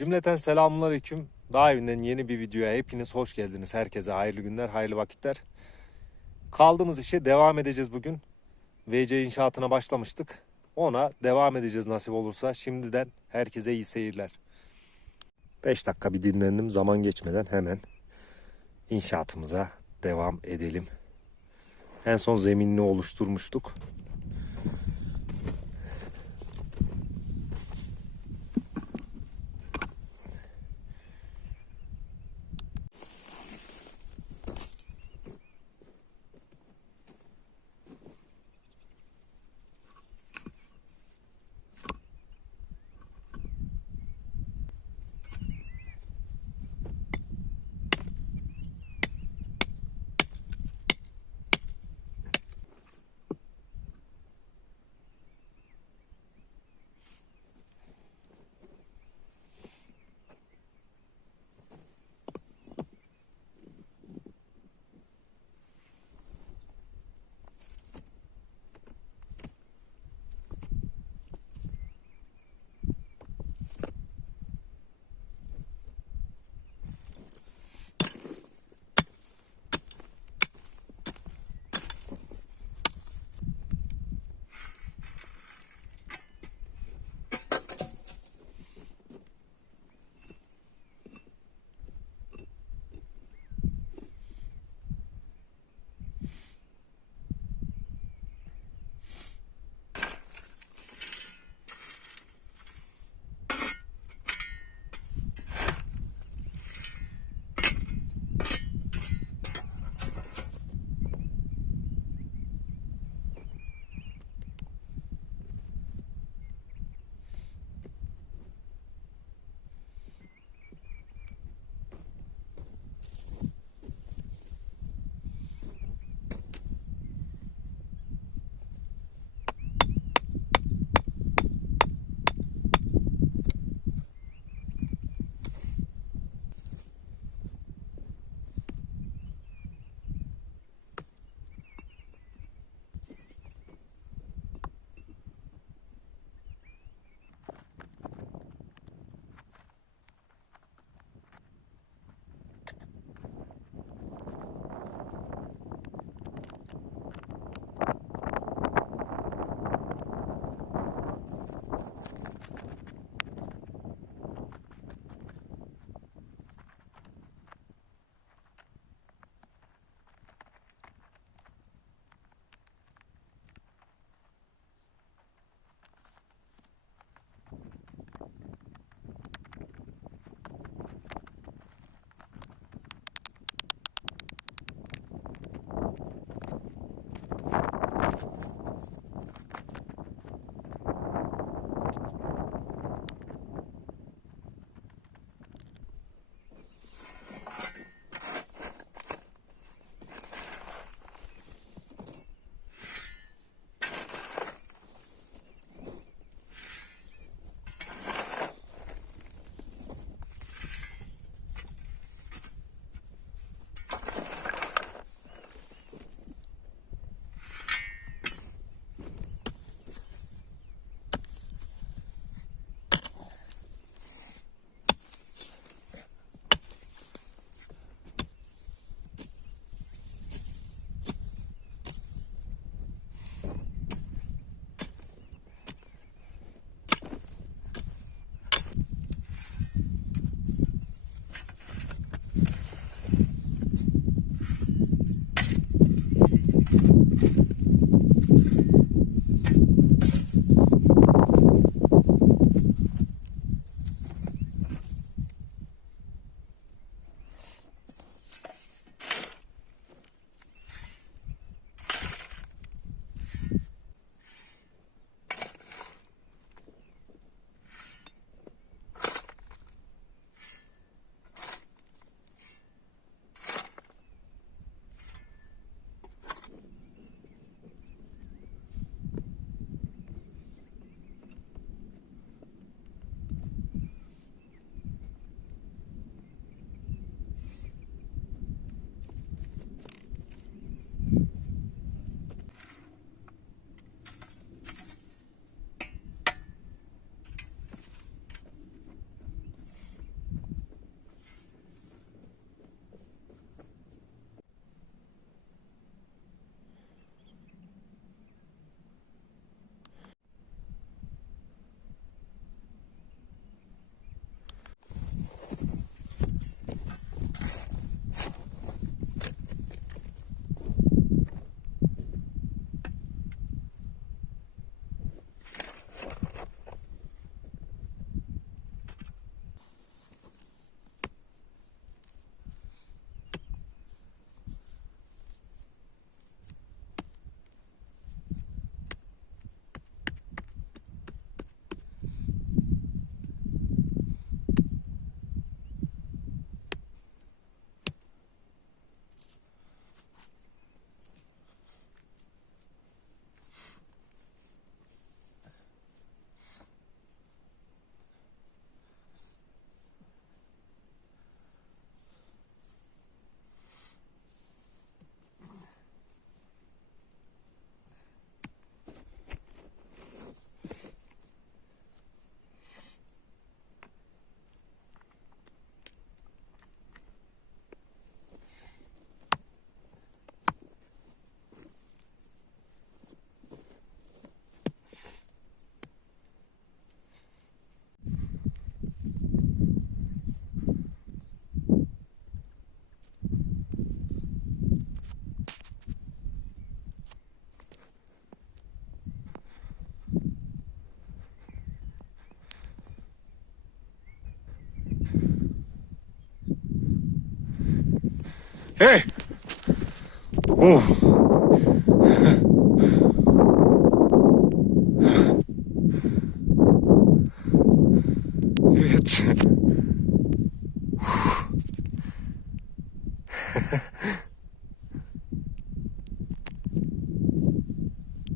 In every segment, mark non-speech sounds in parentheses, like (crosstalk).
Cümleten selamünaleyküm. Daha evinden yeni bir videoya hepiniz hoş geldiniz. Herkese hayırlı günler, hayırlı vakitler. Kaldığımız işe devam edeceğiz bugün. VC inşaatına başlamıştık. Ona devam edeceğiz nasip olursa. Şimdiden herkese iyi seyirler. 5 dakika bir dinlendim. Zaman geçmeden hemen inşaatımıza devam edelim. En son zeminini oluşturmuştuk. Hey! Oh! Evet.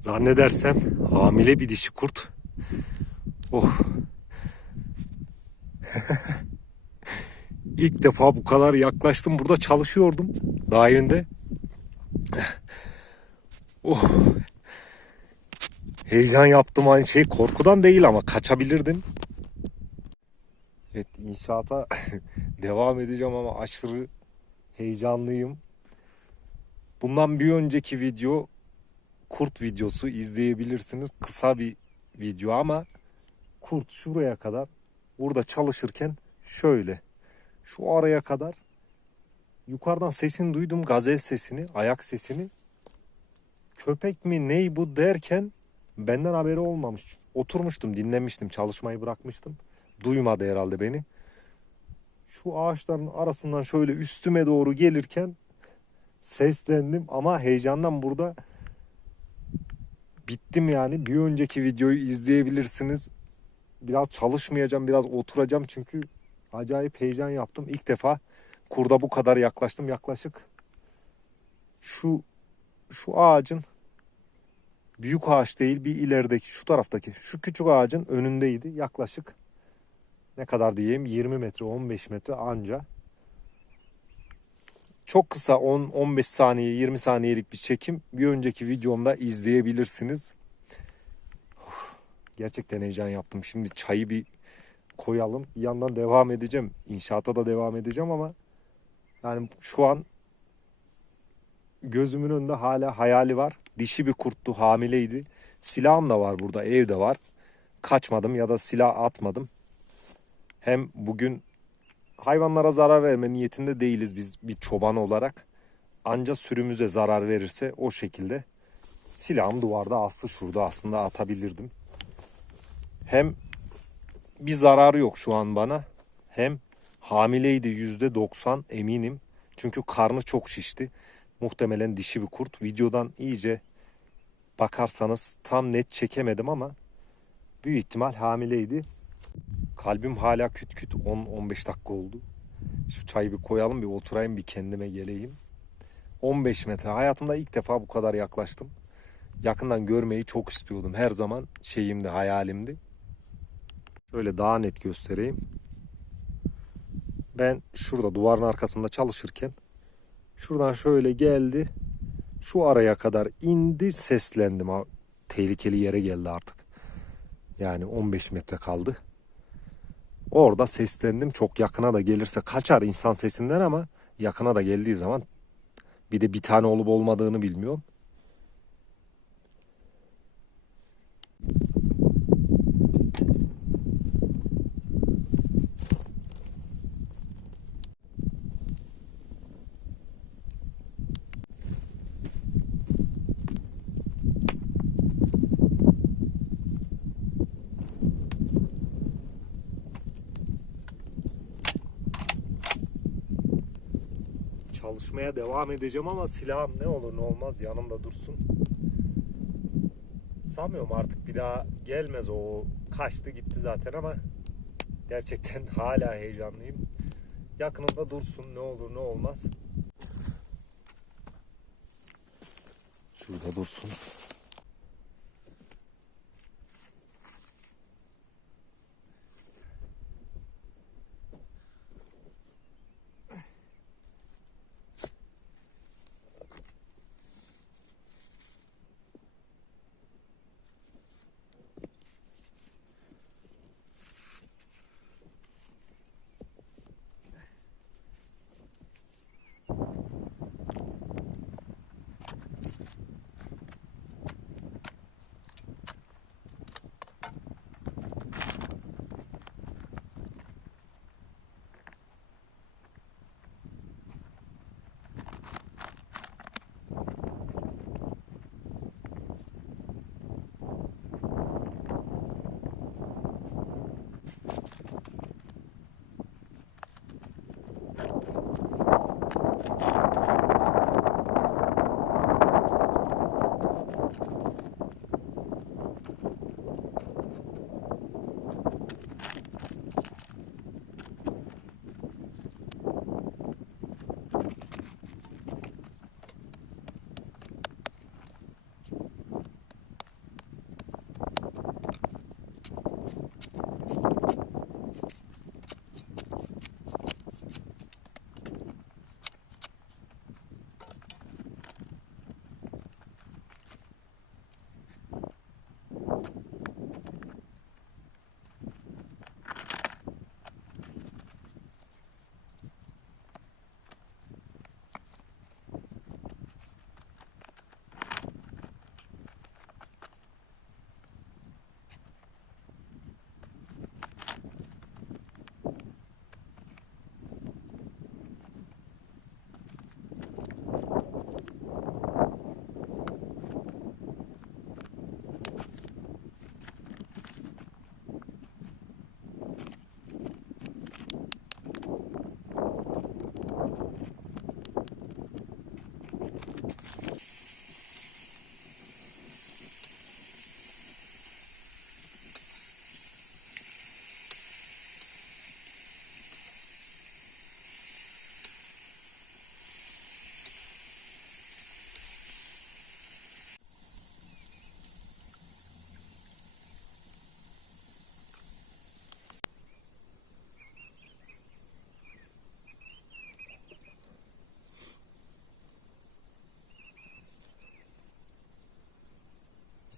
Zannedersem hamile bir dişi kurt. Oh. İlk defa bu kadar yaklaştım. Burada çalışıyordum. Dağ evinde. Oh. Heyecan yaptım aynı şey. Korkudan değil ama kaçabilirdim. Evet inşaata (laughs) devam edeceğim ama aşırı heyecanlıyım. Bundan bir önceki video kurt videosu izleyebilirsiniz. Kısa bir video ama kurt şuraya kadar burada çalışırken şöyle şu araya kadar yukarıdan sesini duydum. Gazel sesini ayak sesini. Köpek mi ney bu derken benden haberi olmamış. Oturmuştum dinlemiştim çalışmayı bırakmıştım. Duymadı herhalde beni. Şu ağaçların arasından şöyle üstüme doğru gelirken seslendim ama heyecandan burada bittim yani. Bir önceki videoyu izleyebilirsiniz. Biraz çalışmayacağım, biraz oturacağım çünkü acayip heyecan yaptım. İlk defa kurda bu kadar yaklaştım. Yaklaşık şu şu ağacın büyük ağaç değil bir ilerideki şu taraftaki şu küçük ağacın önündeydi. Yaklaşık ne kadar diyeyim 20 metre 15 metre anca. Çok kısa 10-15 saniye 20 saniyelik bir çekim bir önceki videomda izleyebilirsiniz. Gerçekten heyecan yaptım. Şimdi çayı bir koyalım. Bir yandan devam edeceğim. İnşaata da devam edeceğim ama yani şu an gözümün önünde hala hayali var. Dişi bir kurttu, hamileydi. Silahım da var burada, evde var. Kaçmadım ya da silah atmadım. Hem bugün hayvanlara zarar verme niyetinde değiliz biz bir çoban olarak. Anca sürümüze zarar verirse o şekilde. Silahım duvarda aslı şurada aslında atabilirdim. Hem bir zararı yok şu an bana. Hem hamileydi yüzde doksan eminim. Çünkü karnı çok şişti. Muhtemelen dişi bir kurt. Videodan iyice bakarsanız tam net çekemedim ama büyük ihtimal hamileydi. Kalbim hala küt küt 10-15 dakika oldu. Şu çayı bir koyalım bir oturayım bir kendime geleyim. 15 metre hayatımda ilk defa bu kadar yaklaştım. Yakından görmeyi çok istiyordum. Her zaman şeyimdi hayalimdi. Şöyle daha net göstereyim. Ben şurada duvarın arkasında çalışırken şuradan şöyle geldi. Şu araya kadar indi seslendim. Tehlikeli yere geldi artık. Yani 15 metre kaldı. Orada seslendim. Çok yakına da gelirse kaçar insan sesinden ama yakına da geldiği zaman bir de bir tane olup olmadığını bilmiyorum. Çalışmaya devam edeceğim ama silahım ne olur ne olmaz yanımda dursun. Sanmıyorum artık bir daha gelmez o kaçtı gitti zaten ama gerçekten (laughs) hala heyecanlıyım. Yakınımda dursun ne olur ne olmaz. Şurada dursun.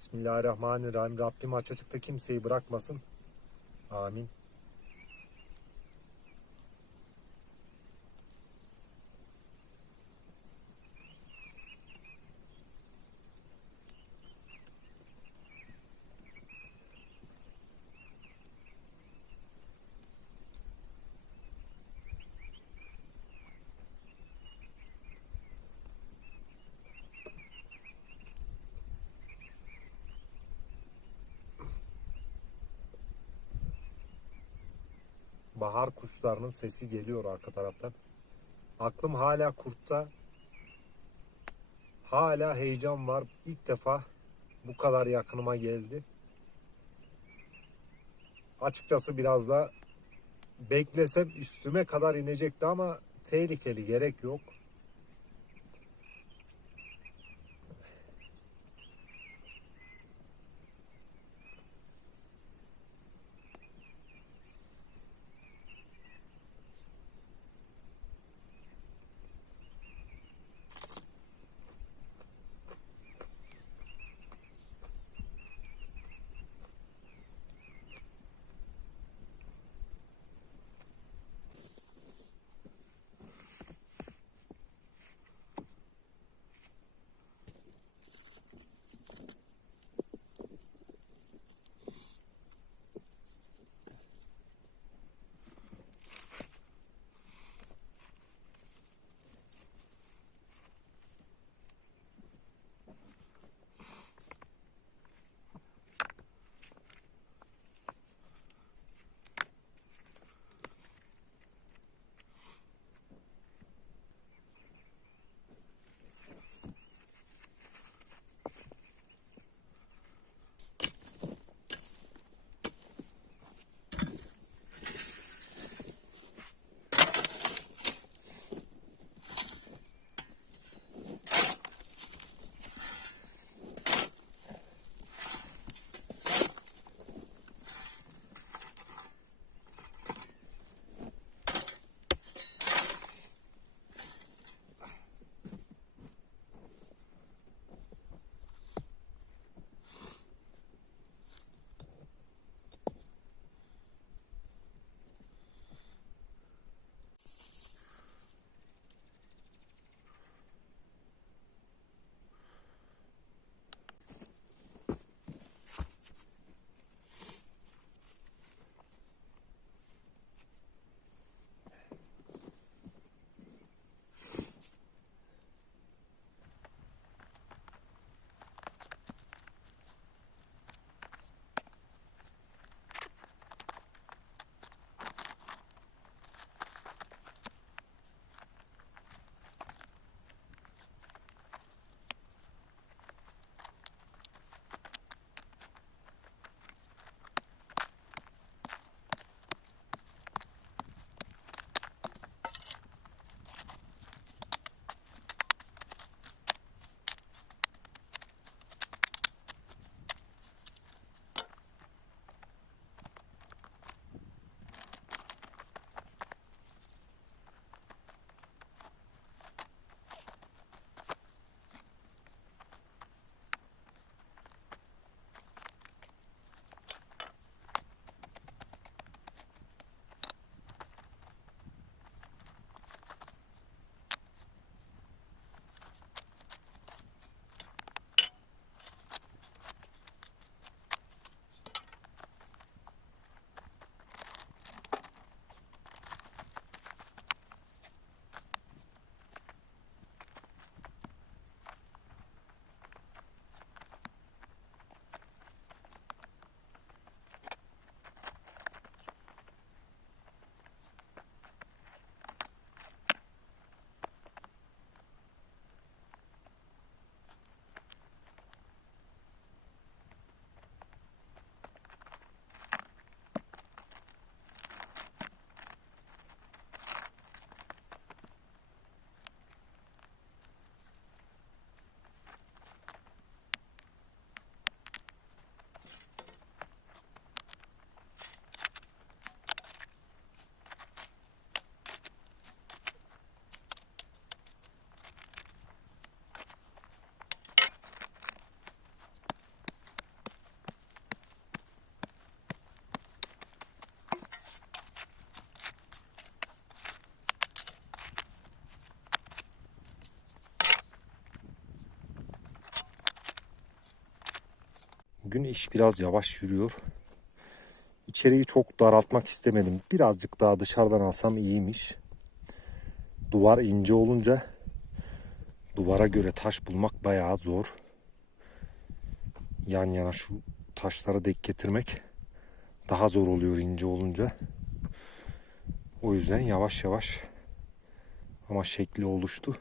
Bismillahirrahmanirrahim. Rabbim aç açıkta kimseyi bırakmasın. Amin. Bahar kuşlarının sesi geliyor arka taraftan. Aklım hala kurtta. Hala heyecan var. İlk defa bu kadar yakınıma geldi. Açıkçası biraz da beklesem üstüme kadar inecekti ama tehlikeli gerek yok. Bugün iş biraz yavaş yürüyor. İçeriği çok daraltmak istemedim. Birazcık daha dışarıdan alsam iyiymiş. Duvar ince olunca duvara göre taş bulmak bayağı zor. Yan yana şu taşlara denk getirmek daha zor oluyor ince olunca. O yüzden yavaş yavaş ama şekli oluştu.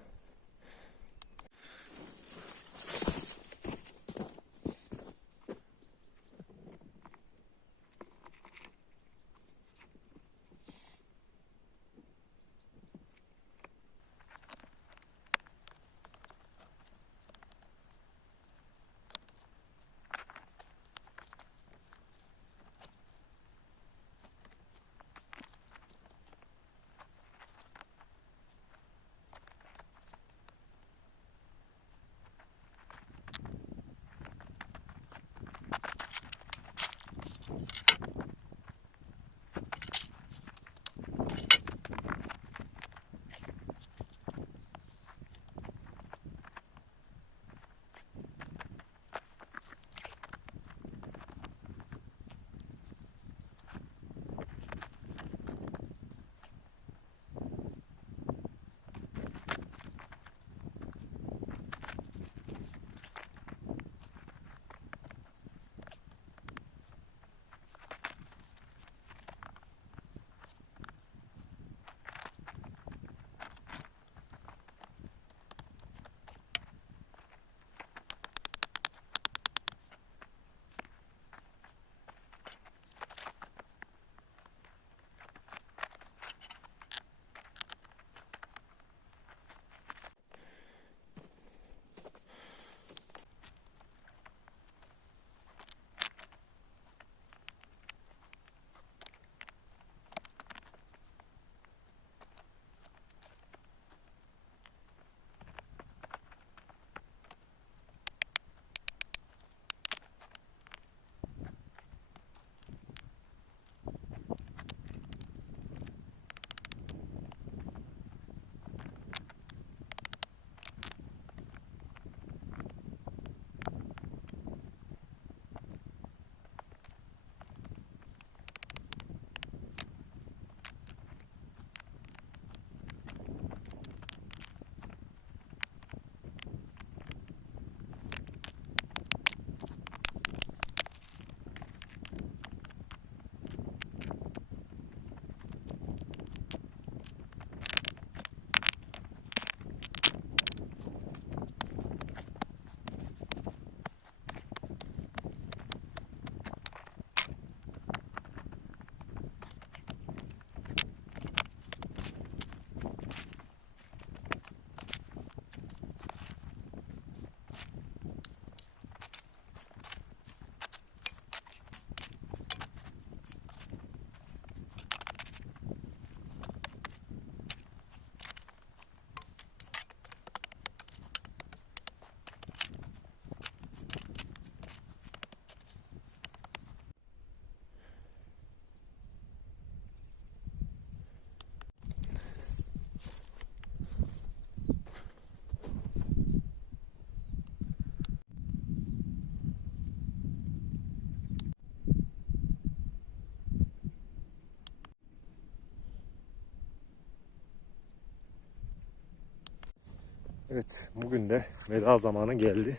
Evet, bugün de veda zamanı geldi.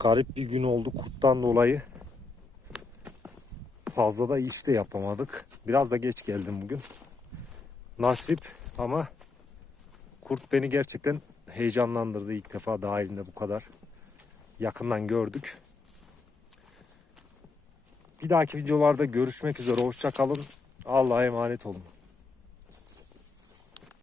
Garip bir gün oldu kurttan dolayı. Fazla da iş de yapamadık. Biraz da geç geldim bugün. Nasip ama kurt beni gerçekten heyecanlandırdı. İlk defa dahilinde bu kadar yakından gördük. Bir dahaki videolarda görüşmek üzere. Hoşça kalın. Allah'a emanet olun.